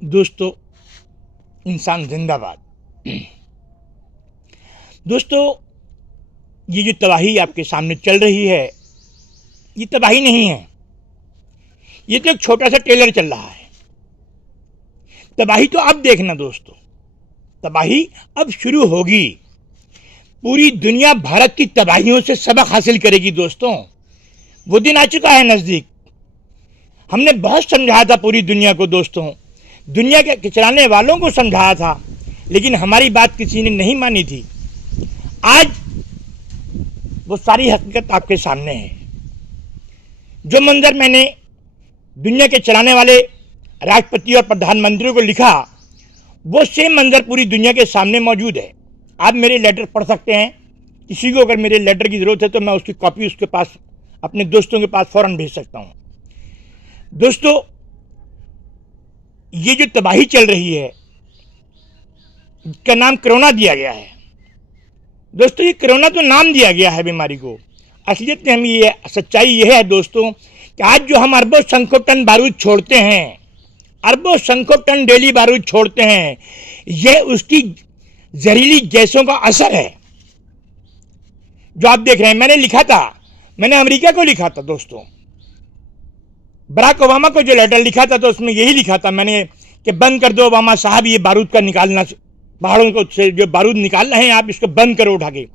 दोस्तों, इंसान जिंदाबाद। दोस्तों, ये जो तबाही आपके सामने चल रही है, ये तबाही नहीं है, ये तो एक छोटा सा ट्रेलर चल रहा है। तबाही तो अब देखना दोस्तों, तबाही अब शुरू होगी। पूरी दुनिया भारत की तबाहियों से सबक हासिल करेगी दोस्तों। वो दिन आ चुका है नजदीक। हमने बहुत समझाया था पूरी दुनिया को दोस्तों, दुनिया के चलाने वालों को समझाया था, लेकिन हमारी बात किसी ने नहीं मानी थी। आज वो सारी हकीकत आपके सामने है। जो मंजर मैंने दुनिया के चलाने वाले राष्ट्रपति और प्रधानमंत्रियों को लिखा, वो सेम मंजर पूरी दुनिया के सामने मौजूद है। आप मेरे लेटर पढ़ सकते हैं। किसी को अगर मेरे लेटर की ज़रूरत है तो मैं उसकी कॉपी उसके पास, अपने दोस्तों के पास फ़ौरन भेज सकता हूँ। दोस्तों, ये जो तबाही चल रही है, इसका नाम कोरोना दिया गया है। दोस्तों, ये कोरोना तो नाम दिया गया है बीमारी को। असलियत में हम ये सच्चाई ये है दोस्तों कि आज जो हम अरबों संख्यों टन बारूद छोड़ते हैं, अरबों संख्यों टन डेली बारूद छोड़ते हैं, यह उसकी जहरीली गैसों का असर है जो आप देख रहे हैं। मैंने लिखा था, मैंने अमेरिका को लिखा था दोस्तों, बराक ओबामा को जो लेटर लिखा था तो उसमें यही लिखा था मैंने कि बंद कर दो ओबामा साहब, ये बारूद का निकालना, पहाड़ों को से जो बारूद निकाल रहे हैं आप, इसको बंद करो उठा के,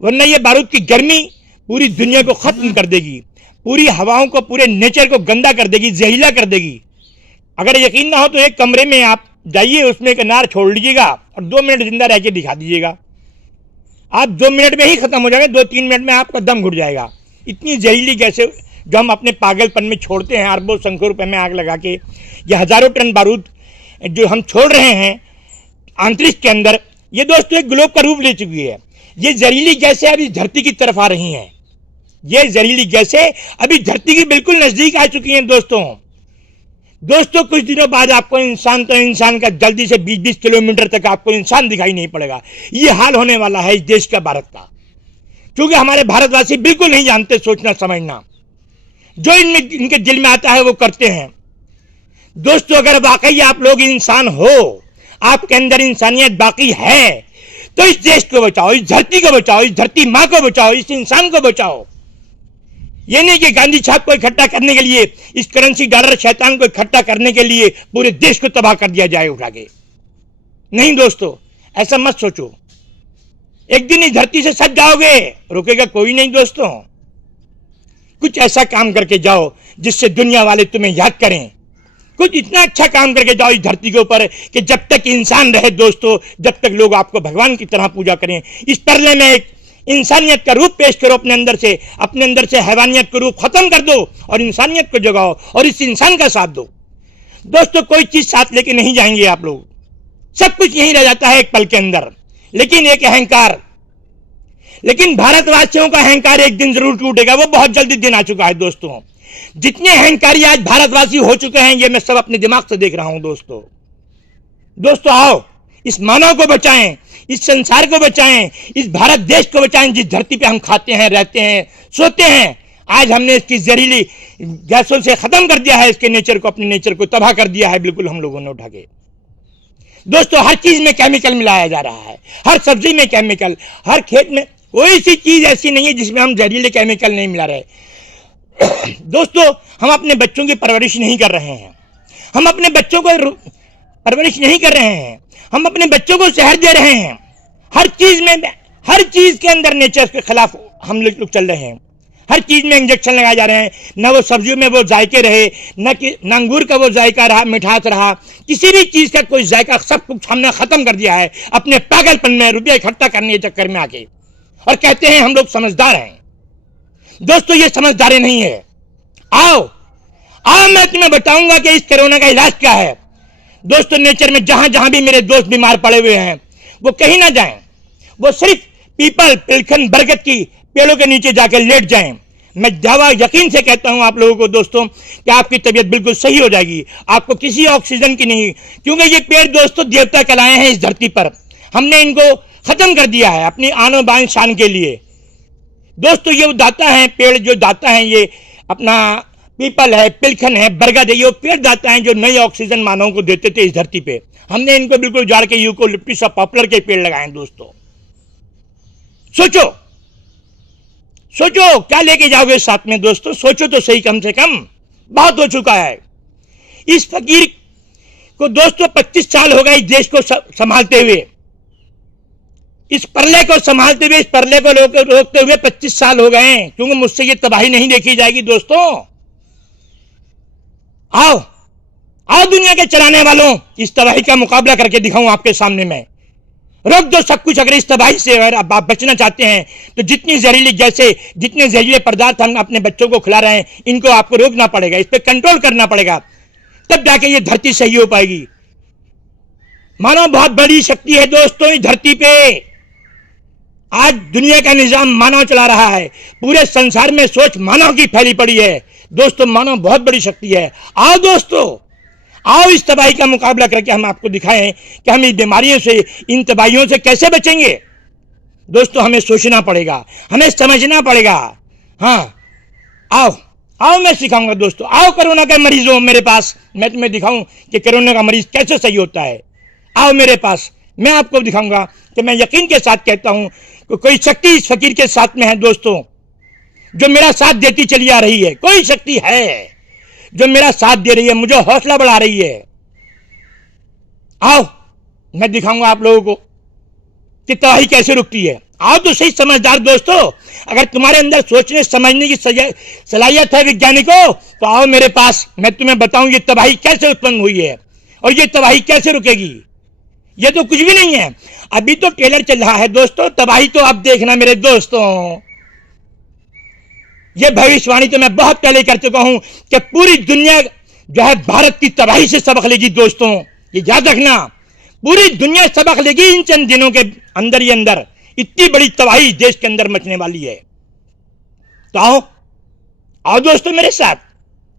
वरना ये बारूद की गर्मी पूरी दुनिया को खत्म कर देगी, पूरी हवाओं को, पूरे नेचर को गंदा कर देगी, जहरीला कर देगी। अगर यकीन ना हो तो एक कमरे में आप जाइए, उसमें एक अनार छोड़ लीजिएगा और 2 मिनट जिंदा रह के दिखा दीजिएगा। आप 2 मिनट में ही खत्म हो जाएंगे, 2-3 मिनट में आपका दम घुट जाएगा। इतनी जहरीली गैसें जो हम अपने पागलपन में छोड़ते हैं, अरबों संख्यों रुपए में आग लगा के, ये हजारों टन बारूद जो हम छोड़ रहे हैं अंतरिक्ष के अंदर, ये दोस्तों एक ग्लोब का रूप ले चुकी है। ये जहरीली गैसें अभी धरती की तरफ आ रही हैं। ये जहरीली गैसें अभी धरती की बिल्कुल नजदीक आ चुकी हैं दोस्तों, कुछ दिनों बाद आपको इंसान का जल्दी से 20-20 किलोमीटर तक आपको इंसान दिखाई नहीं पड़ेगा। ये हाल होने वाला है इस देश का, भारत का। क्योंकि हमारे भारतवासी बिल्कुल नहीं जानते सोचना समझना, जो इनके दिल में आता है वो करते हैं। दोस्तों, अगर वाकई आप लोग इंसान हो, आपके अंदर इंसानियत बाकी है, तो इस देश को बचाओ, इस धरती को बचाओ, इस धरती माँ को बचाओ, इस इंसान को बचाओ। ये नहीं कि गांधी छाप को इकट्ठा करने के लिए, इस करेंसी डॉलर शैतान को इकट्ठा करने के लिए पूरे देश को तबाह कर दिया जाए उठा के। नहीं दोस्तों, ऐसा मत सोचो। एक दिन इस धरती से सज जाओगे, रोकेगा कोई नहीं दोस्तों। कुछ ऐसा काम करके जाओ जिससे दुनिया वाले तुम्हें याद करें। कुछ इतना अच्छा काम करके जाओ इस धरती के ऊपर कि जब तक इंसान रहे दोस्तों, जब तक लोग आपको भगवान की तरह पूजा करें। इस परले में एक इंसानियत का रूप पेश करो अपने अंदर से हैवानियत का रूप खत्म कर दो और इंसानियत को जगाओ और इस इंसान का साथ दो। दोस्तों, कोई चीज साथ लेके नहीं जाएंगे आप लोग, सब कुछ यहीं रह जाता है एक पल के अंदर। लेकिन एक अहंकार, लेकिन भारतवासियों का अहंकार एक दिन जरूर टूटेगा। वो बहुत जल्दी दिन आ चुका है दोस्तों। जितने अहंकारी आज भारतवासी हो चुके हैं, ये मैं सब अपने दिमाग से देख रहा हूं दोस्तों, आओ इस मानव को बचाएं, इस संसार को बचाएं, इस भारत देश को बचाएं, जिस धरती पे हम खाते हैं, रहते हैं, सोते हैं। आज हमने इसकी जहरीली गैसों से खत्म कर दिया है, इसके नेचर को, अपने नेचर को तबाह कर दिया है बिल्कुल हम लोगों ने उठा के। दोस्तों, हर चीज में केमिकल मिलाया जा रहा है, हर सब्जी में केमिकल, हर खेत में। कोई सी चीज ऐसी नहीं है जिसमें हम जहरीले केमिकल नहीं मिला रहे। दोस्तों, हम अपने बच्चों की परवरिश नहीं कर रहे हैं, हम अपने बच्चों को परवरिश नहीं कर रहे हैं, हम अपने बच्चों को जहर दे रहे हैं। हर चीज में, हर चीज के अंदर नेचर के खिलाफ हम लोग चल रहे हैं। हर चीज में इंजेक्शन लगाए जा रहे हैं। न वो सब्जियों में वो जायके रहे, न अंगूर का वो जायका रहा, मिठास रहा, किसी भी चीज का कोई जायका, सब कुछ हमने खत्म कर दिया है अपने पागलपन में, रुपया इकट्ठा करने के चक्कर में आके, और कहते हैं हम लोग समझदार हैं। दोस्तों, ये समझदारी नहीं है। आओ मैं तुम्हें बताऊंगा कि इस कोरोना का इलाज क्या है। दोस्तों, नेचर में जहां जहां भी मेरे दोस्त बीमार पड़े हुए हैं, वो कहीं ना जाएं, वो सिर्फ पीपल, पिलखन, बरगद की पेड़ों के नीचे जाकर लेट जाएं। मैं दावा यकीन से कहता हूं आप लोगों को दोस्तों कि आपकी तबीयत बिल्कुल सही हो जाएगी। आपको किसी ऑक्सीजन की नहीं, क्योंकि ये पेड़ दोस्तों देवता कहलाए हैं इस धरती पर। हमने इनको खत्म कर दिया है अपनी आनो बान शान के लिए। दोस्तों, ये दाता है, पेड़ जो दाता है, ये अपना पीपल है, पिलखन है, बरगद है, ये पेड़ दाता है जो नई ऑक्सीजन मानव को देते थे इस धरती पे। हमने इनको बिल्कुल उजाड़ के यूकोलिप्टस और पॉपुलर के पेड़ लगाए दोस्तों। सोचो सोचो क्या लेके जाओगे साथ में दोस्तों, सोचो तो सही, कम से कम बहुत हो चुका है। इस फकीर को दोस्तों 25 साल हो गए इस देश को संभालते हुए, इस प्रलय को संभालते हुए, इस प्रलय को रोकते हुए 25 साल हो गए, क्योंकि मुझसे ये तबाही नहीं देखी जाएगी दोस्तों। आओ आओ दुनिया के चलाने वालों, इस तबाही का मुकाबला करके दिखाऊं आपके सामने मैं। रोक दो सब कुछ। अगर इस तबाही से अगर आप बचना चाहते हैं तो जितनी जहरीली गैसें, जितने जहरीले पदार्थ हम अपने बच्चों को खिला रहे हैं, इनको आपको रोकना पड़ेगा, इस पर कंट्रोल करना पड़ेगा, तब जाके ये धरती सही हो पाएगी। मानव बहुत बड़ी शक्ति है दोस्तों इस धरती पे। आज दुनिया का निजाम मानव चला रहा है, पूरे संसार में सोच मानव की फैली पड़ी है दोस्तों। मानव बहुत बड़ी शक्ति है। आओ दोस्तों, आओ इस तबाही का मुकाबला करके हम आपको दिखाएं कि हम इन बीमारियों से, इन तबाहियों से कैसे बचेंगे दोस्तों। हमें सोचना पड़ेगा, हमें समझना पड़ेगा। हाँ, आओ आओ मैं सिखाऊंगा दोस्तों। आओ कोरोना के मरीजों मेरे पास, मैं तुम्हें दिखाऊं कि कोरोना का मरीज कैसे सही होता है। आओ मेरे पास, मैं आपको दिखाऊंगा कि मैं यकीन के साथ कहता हूं कि कोई शक्ति इस फकीर के साथ में है दोस्तों, जो मेरा साथ देती चली आ रही है। कोई शक्ति है जो मेरा साथ दे रही है, मुझे हौसला बढ़ा रही है। आओ मैं दिखाऊंगा आप लोगों को कि तबाही कैसे रुकती है। आओ तो सही समझदार दोस्तों, अगर तुम्हारे अंदर सोचने समझने की सलाहियत है वैज्ञानिकों, तो आओ मेरे पास, मैं तुम्हें बताऊं ये तबाही कैसे उत्पन्न हुई है और ये तबाही कैसे रुकेगी। ये तो कुछ भी नहीं है, अभी तो ट्रेलर चल रहा है दोस्तों। तबाही तो आप देखना मेरे दोस्तों। ये भविष्यवाणी तो मैं बहुत पहले कर चुका हूं कि पूरी दुनिया जो है भारत की तबाही से सबक लेगी दोस्तों। ये याद रखना, पूरी दुनिया सबक लेगी इन चंद दिनों के अंदर ही अंदर। इतनी बड़ी तबाही देश के अंदर मचने वाली है। तो आओ आओ दोस्तों मेरे साथ,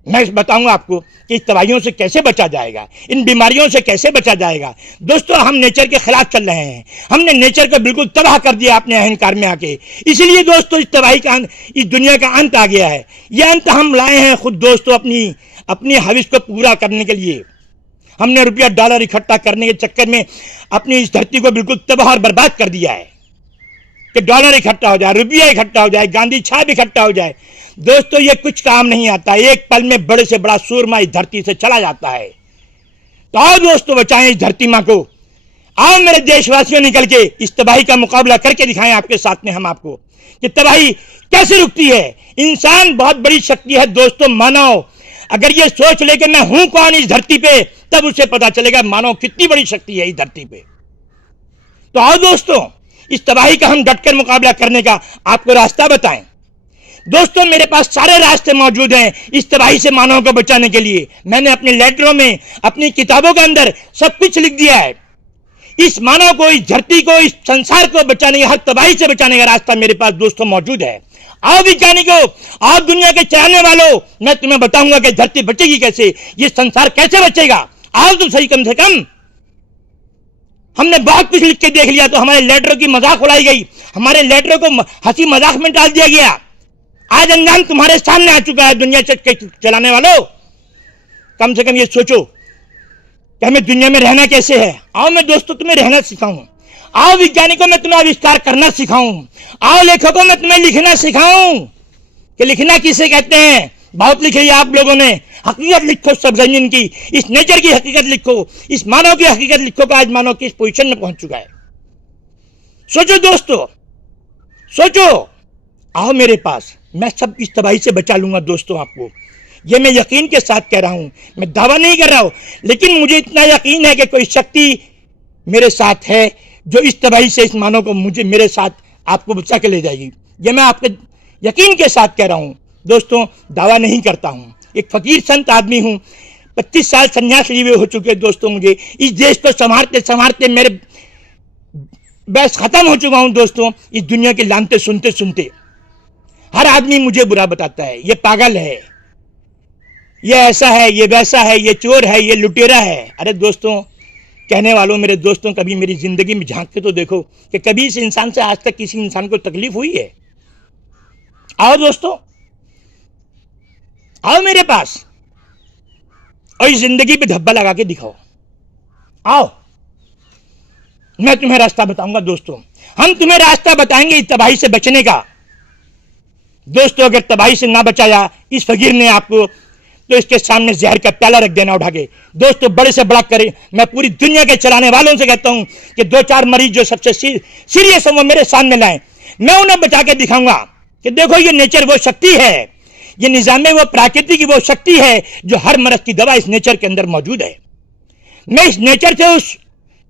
मैं बताऊंगा आपको कि इस तबाहियों से कैसे बचा जाएगा, इन बीमारियों से कैसे बचा जाएगा। दोस्तों हम नेचर के खिलाफ चल रहे हैं, हमने नेचर को बिल्कुल तबाह कर दिया अपने अहंकार में आके। इसलिए दोस्तों इस तबाही का, इस दुनिया का अंत आ गया है। यह अंत हम लाए हैं खुद दोस्तों अपनी हविश को पूरा करने के लिए। हमने रुपया डॉलर इकट्ठा करने के चक्कर में अपनी इस धरती को बिल्कुल तबाह और बर्बाद कर दिया है कि डॉलर इकट्ठा हो जाए, रुपया इकट्ठा हो जाए, गांधी छाप इकट्ठा हो जाए। दोस्तों ये कुछ काम नहीं आता, एक पल में बड़े से बड़ा सूरमा इस धरती से चला जाता है। तो आओ दोस्तों बचाएं इस धरती मां को। आओ मेरे देशवासियों निकल के इस तबाही का मुकाबला करके दिखाएं आपके साथ में हम आपको कि तबाही कैसे रुकती है। इंसान बहुत बड़ी शक्ति है दोस्तों, मानव अगर ये सोच ले कि मैं हूं कौन इस धरती पे, तब उसे पता चलेगा मानव कितनी बड़ी शक्ति है इस धरती पे। तो आओ दोस्तों इस तबाही का हम डटकर मुकाबला करने का आपको रास्ता बताएं। दोस्तों मेरे पास सारे रास्ते मौजूद हैं इस तबाही से मानव को बचाने के लिए। मैंने अपने लेटरों में, अपनी किताबों के अंदर सब कुछ लिख दिया है। इस मानव को, इस धरती को, इस संसार को बचाने, हर तबाही से बचाने का रास्ता मेरे पास दोस्तों मौजूद है। आओ वैज्ञानिकों, आओ दुनिया के चलाने वालों, मैं तुम्हें बताऊंगा कि धरती बचेगी कैसे, ये संसार कैसे बचेगा। आओ तो सही, कम से कम हमने बहुत कुछ लिख के देख लिया तो हमारे लेटरों की मजाक उड़ाई गई, हमारे लेटरों को हंसी मजाक में डाल दिया गया। आज अंजाम तुम्हारे सामने आ चुका है दुनिया चलाने वालों। कम से कम ये सोचो कि हमें दुनिया में रहना कैसे है। आओ मैं दोस्तों तुम्हें रहना सिखाऊं। आओ वैज्ञानिकों मैं तुम्हें आविष्कार करना सिखाऊं। आओ लेखकों मैं तुम्हें लिखना सिखाऊं कि लिखना किसे कहते हैं। बहुत लिखी आप लोगों ने, हकीकत लिखो सब जमीन की, इस नेचर की हकीकत लिखो, इस मानव की हकीकत लिखो कि आज मानव किस पोजीशन में पहुंच चुका है। सोचो दोस्तों, सोचो। आओ मेरे पास, मैं सब इस तबाही से बचा लूंगा दोस्तों आपको। ये मैं यकीन के साथ कह रहा हूं, मैं दावा नहीं कर रहा हूं, लेकिन मुझे इतना यकीन है कि कोई शक्ति मेरे साथ है जो इस तबाही से इस मानव को मेरे साथ आपको बचा के ले जाएगी। ये मैं आपके यकीन के साथ कह रहा हूं दोस्तों, दावा नहीं करता हूं। एक फकीर संत आदमी हूं, 25 साल संन्यास लिए हो चुके दोस्तों। मुझे इस देश को संभालते संभालते मेरे बस खत्म हो चुका हूं दोस्तों। इस दुनिया के लानते सुनते सुनते हर आदमी मुझे बुरा बताता है, ये पागल है, ये ऐसा है, ये वैसा है, ये चोर है, ये लुटेरा है। अरे दोस्तों, कहने वालों मेरे दोस्तों, कभी मेरी जिंदगी में झांक के तो देखो कि कभी इस इंसान से आज तक किसी इंसान को तकलीफ हुई है। आओ दोस्तों, आओ मेरे पास और इस जिंदगी पे धब्बा लगा के दिखाओ। आओ, मैं तुम्हें रास्ता बताऊंगा दोस्तों। हम तुम्हें रास्ता बताएंगे इस तबाही से बचने का। दोस्तों, अगर तबाही से ना बचाया इस फकीर ने आपको, तो इसके सामने जहर का प्याला रख देना उठा के। दोस्तों, बड़े से बड़ा करे, मैं पूरी दुनिया के चलाने वालों से कहता हूं कि 2-4 मरीज जो सबसे सीरियस है वो मेरे सामने लाएं। मैं उन्हें बचा के दिखाऊंगा कि देखो ये नेचर वो शक्ति है, ये निजाम वो प्रकृति की वो शक्ति है जो हर मर्ज की दवा इस नेचर के अंदर मौजूद है। मैं इस नेचर से उस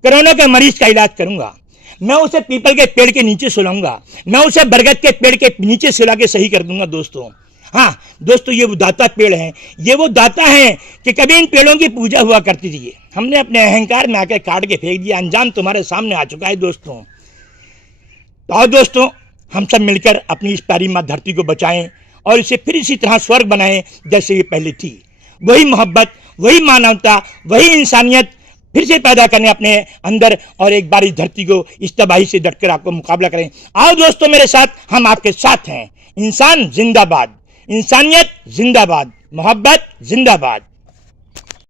कोरोना के मरीज का इलाज करूंगा। मैं उसे पीपल के पेड़ के नीचे सुलाऊंगा, मैं उसे बरगद के पेड़ के नीचे सुला के सही कर दूंगा दोस्तों। हाँ दोस्तों, ये वो दाता पेड़ हैं, ये वो दाता हैं कि कभी इन पेड़ों की पूजा हुआ करती थी। हमने अपने अहंकार में आकर काट के फेंक दिया, अंजाम तुम्हारे सामने आ चुका है दोस्तों। तो आओ दोस्तों, हम सब मिलकर अपनी इस प्यारी माँ धरती को बचाएं और इसे फिर इसी तरह स्वर्ग बनाएं जैसे ये पहले थी। वही मोहब्बत, वही मानवता, वही इंसानियत फिर से पैदा करने अपने अंदर, और एक बार इस धरती को इस तबाही से डटकर आपको मुकाबला करें। आओ दोस्तों मेरे साथ, हम आपके साथ हैं। इंसान जिंदाबाद, इंसानियत जिंदाबाद, मोहब्बत जिंदाबाद।